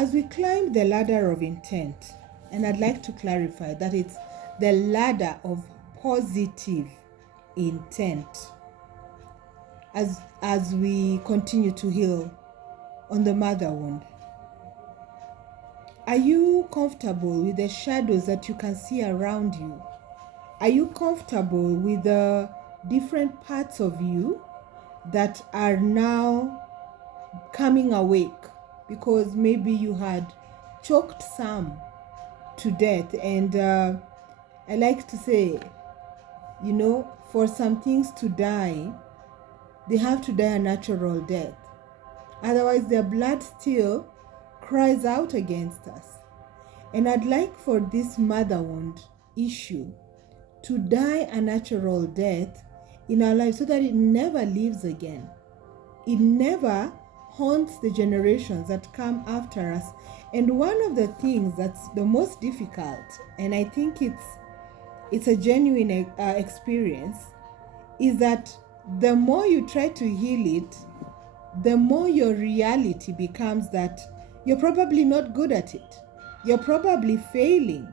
As we climb the ladder of intent, and I'd like to clarify that it's the ladder of positive intent, as we continue to heal on the mother wound. Are you comfortable with the shadows that you can see around you? Are you comfortable with the different parts of you that are now coming awake? Because maybe you had choked some to death. And I like to say, for some things to die, they have to die a natural death. Otherwise, their blood still cries out against us. And I'd like for this mother wound issue to die a natural death in our lives so that it never lives again. It never haunts the generations that come after us. And one of the things that's the most difficult, and I think it's a genuine experience, is that the more you try to heal it, the more your reality becomes that you're probably not good at it. You're probably failing.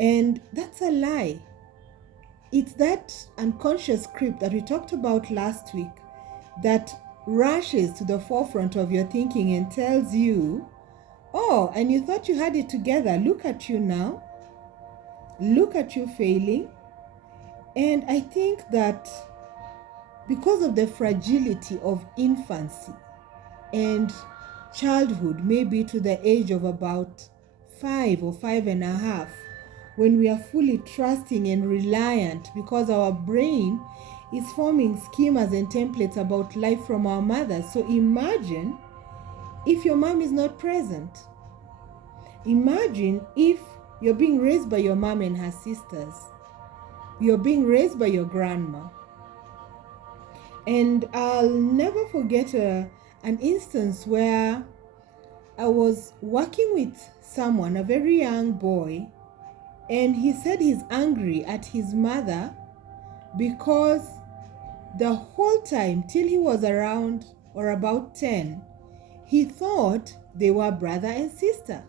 And that's a lie. It's that unconscious script that we talked about last week that rushes to the forefront of your thinking and tells you, oh, and you thought you had it together. Look at you now. Look at you failing. And I think that because of the fragility of infancy and childhood, maybe to the age of about 5 or 5.5, when we are fully trusting and reliant because our brain is forming schemas and templates about life from our mothers. So imagine if your mom is not present. Imagine if you're being raised by your mom and her sisters. You're being raised by your grandma. And I'll never forget an instance where I was working with someone, a very young boy, and he said he's angry at his mother because the whole time till he was around or about 10, he thought they were brother and sister.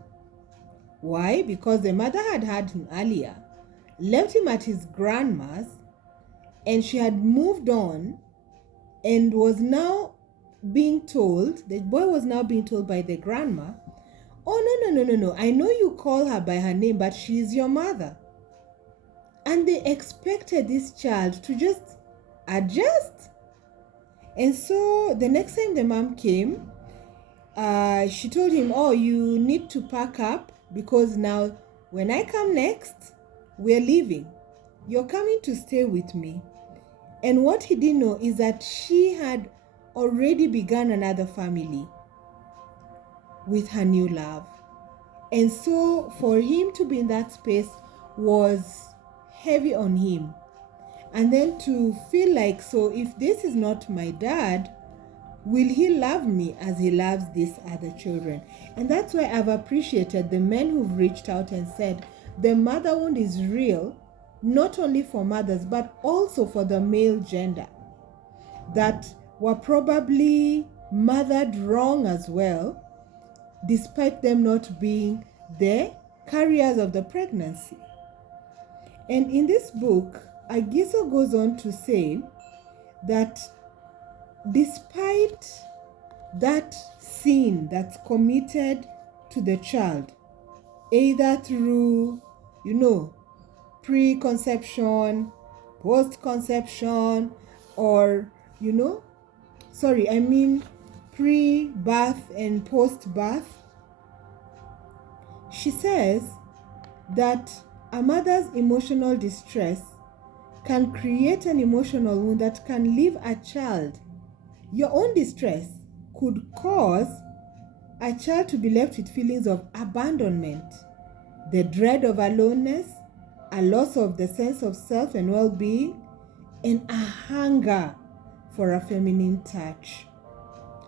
Why? Because the mother had had him earlier, left him at his grandma's, and she had moved on and was now being told, the boy was now being told by the grandma, oh, no, I know you call her by her name, but she's your mother. And they expected this child to just adjust. And so the next time the mom came, she told him, oh, you need to pack up because now when I come next, we're leaving. You're coming to stay with me. And what he didn't know is that she had already begun another family with her new love. And so for him to be in that space was heavy on him. And then to feel like, so if this is not my dad, will he love me as he loves these other children? And that's why I've appreciated the men who've reached out and said the mother wound is real, not only for mothers, but also for the male gender that were probably mothered wrong as well, despite them not being the carriers of the pregnancy. And in this book, Agiso goes on to say that despite that sin that's committed to the child, either through, pre-conception, post-conception, or, pre-birth and post-birth, she says that a mother's emotional distress can create an emotional wound that can leave a child. Your own distress could cause a child to be left with feelings of abandonment, the dread of aloneness, a loss of the sense of self and well-being, and a hunger for a feminine touch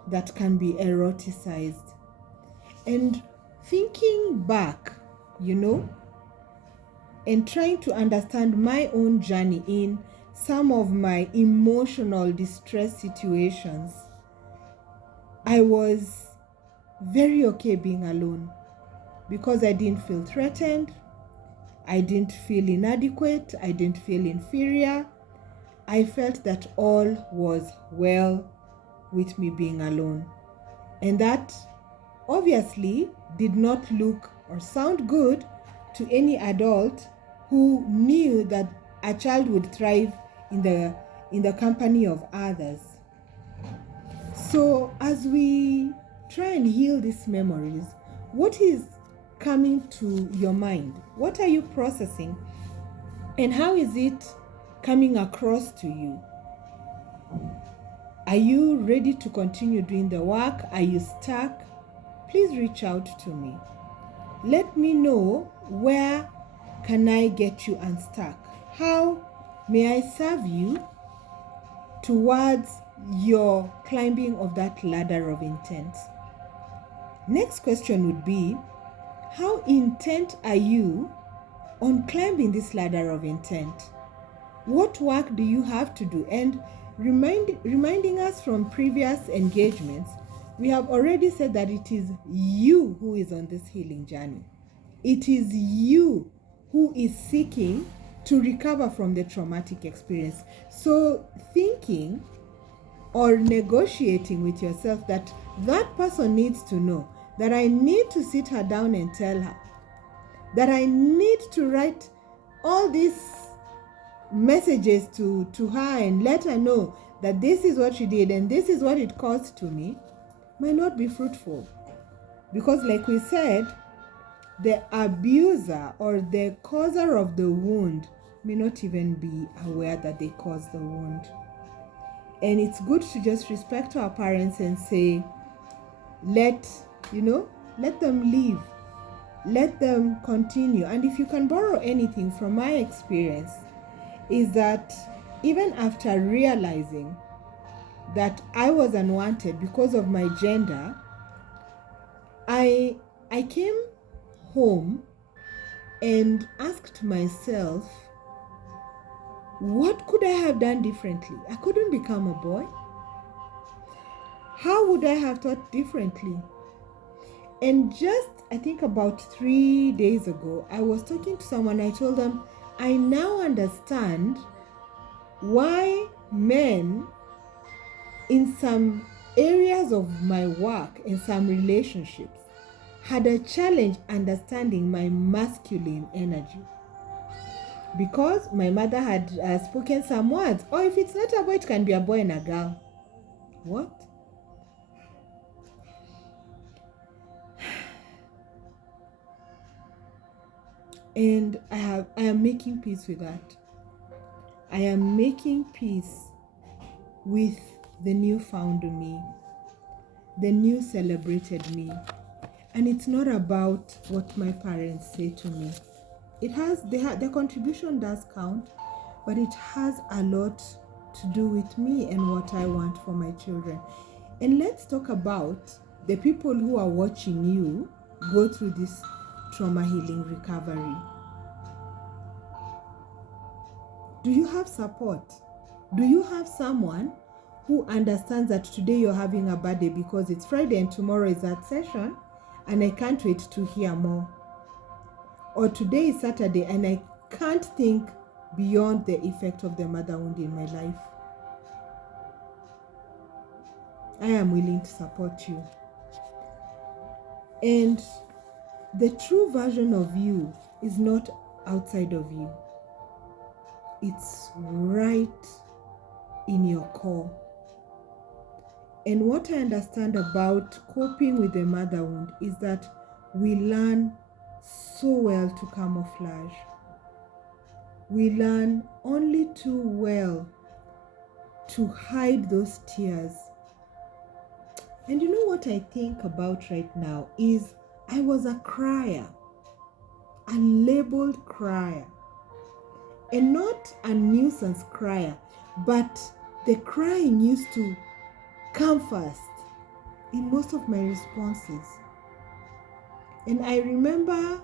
that can be eroticized. And thinking back, and trying to understand my own journey in some of my emotional distress situations, I was very okay being alone because I didn't feel threatened. I didn't feel inadequate. I didn't feel inferior. I felt that all was well with me being alone. And that obviously did not look or sound good to any adult who knew that a child would thrive in the company of others. So as we try and heal these memories, what is coming to your mind? What are you processing? And how is it coming across to you? Are you ready to continue doing the work? Are you stuck? Please reach out to me. Let me know, where can I get you unstuck? How may I serve you towards your climbing of that ladder of intent? Next question would be, how intent are you on climbing this ladder of intent? What work do you have to do? And reminding us from previous engagements, we have already said that it is you who is on this healing journey. It is you who is seeking to recover from the traumatic experience. So thinking or negotiating with yourself that that person needs to know, that I need to sit her down and tell her, that I need to write all these messages to her and let her know that this is what she did and this is what it cost to me, might not be fruitful. Because like we said, the abuser or the causer of the wound may not even be aware that they caused the wound. And it's good to just respect our parents and say, let them live, let them continue. And if you can borrow anything from my experience, is that even after realizing that I was unwanted because of my gender, I came home and asked myself, what could I have done differently? I couldn't become a boy. How would I have thought differently? And just, I think about 3 days ago, I was talking to someone. I told them, I now understand why men in some areas of my work, in some relationships, had a challenge understanding my masculine energy. Because my mother had spoken some words, or if it's not a boy, it can be a boy and a girl. What? And I am making peace with that. I am making peace with the new found me, the new celebrated me. And it's not about what my parents say to me. It has, their contribution does count, but it has a lot to do with me and what I want for my children. And let's talk about the people who are watching you go through this trauma healing recovery. Do you have support? Do you have someone who understands that today you're having a bad day because it's Friday and tomorrow is that session and I can't wait to hear more? Or today is Saturday and I can't think beyond the effect of the mother wound in my life. I am willing to support you. And the true version of you is not outside of you. It's right in your core. And what I understand about coping with the mother wound is that we learn so well to camouflage. We learn only too well to hide those tears. And you know what I think about right now is I was a crier, a labeled crier, and not a nuisance crier, but the crying used to come first in most of my responses. And I remember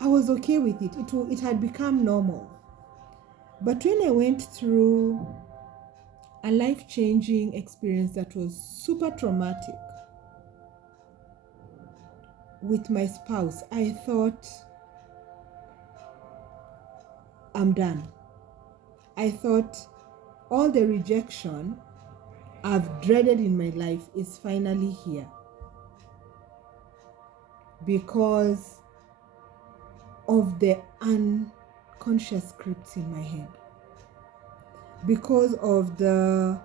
I was okay with it. It had become normal. But when I went through a life-changing experience that was super traumatic, with my spouse, I thought, I'm done. I thought all the rejection I've dreaded in my life is finally here, because of the unconscious scripts in my head, because of the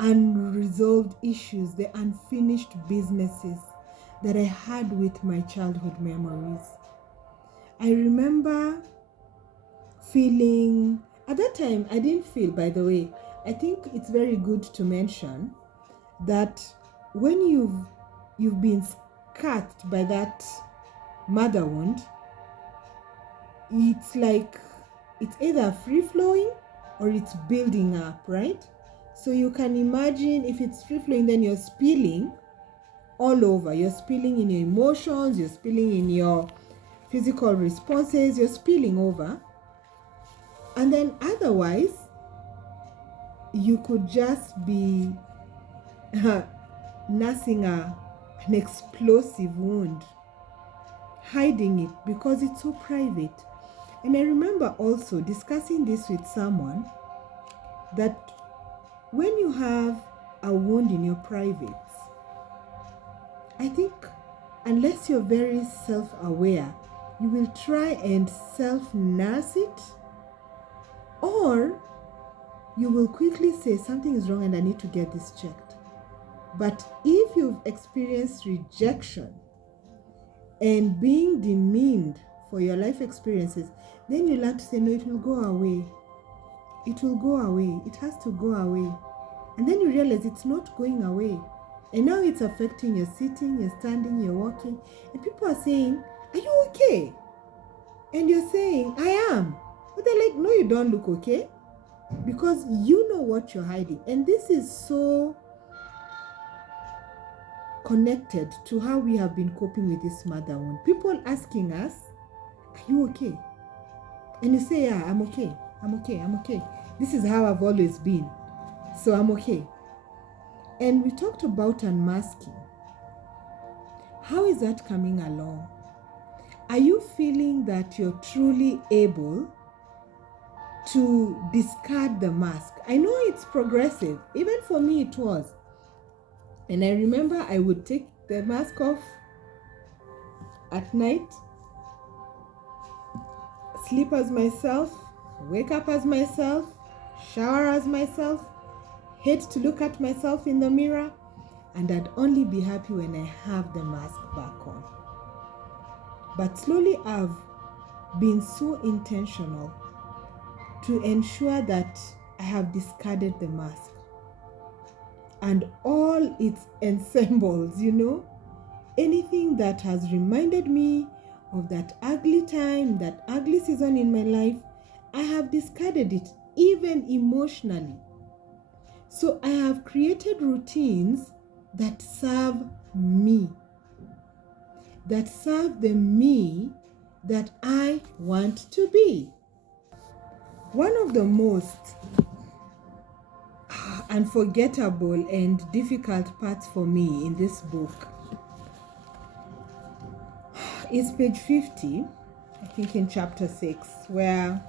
unresolved issues, the unfinished businesses that I had with my childhood memories. I remember feeling, at that time, I didn't feel, by the way, I think it's very good to mention that when you've been scarred by that mother wound, it's like it's either free flowing or it's building up, right? So you can imagine, if it's free flowing, then you're spilling all over. You're spilling in your emotions, you're spilling in your physical responses, you're spilling over. And then otherwise, you could just be nursing an explosive wound, hiding it because it's so private. And I remember also discussing this with someone, that when you have a wound in your privates, I think unless you're very self-aware, you will try and self-nurse it, or you will quickly say something is wrong and I need to get this checked. But if you've experienced rejection and being demeaned for your life experiences, then you learn to say, no, it will go away. It will go away. It has to go away. And then you realize it's not going away. And now it's affecting your sitting, your standing, your walking. And people are saying, are you okay? And you're saying, I am. But they're like, no, you don't look okay. Because you know what you're hiding. And this is so connected to how we have been coping with this mother wound. People asking us, are you okay? And you say, yeah, I'm okay. I'm okay. I'm okay. This is how I've always been. So I'm okay. And we talked about unmasking. How is that coming along? Are you feeling that you're truly able to discard the mask? I know it's progressive. Even for me, it was. And I remember I would take the mask off at night, sleep as myself, wake up as myself, shower as myself, hate to look at myself in the mirror, and I'd only be happy when I have the mask back on. But slowly I've been so intentional to ensure that I have discarded the mask and all its ensembles, anything that has reminded me of that ugly time, that ugly season in my life, I have discarded it, even emotionally. So I have created routines that serve me, that serve the me that I want to be. One of the most unforgettable and difficult parts for me in this book is page 50, I think in chapter 6, where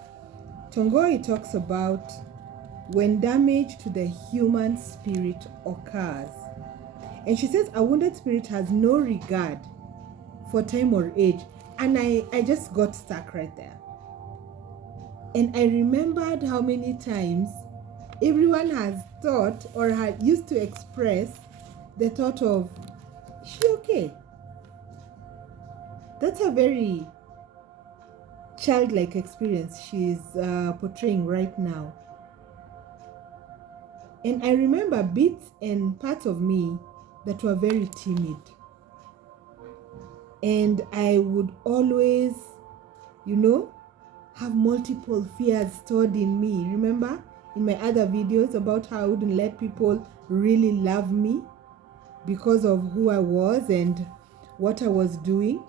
Tongoi talks about when damage to the human spirit occurs. And she says a wounded spirit has no regard for time or age. And I just got stuck right there. And I remembered how many times everyone has thought or had used to express the thought of, is she okay? That's a very childlike experience she's portraying right now. And I remember bits and parts of me that were very timid. And I would always, have multiple fears stored in me. Remember in my other videos about how I wouldn't let people really love me because of who I was and what I was doing?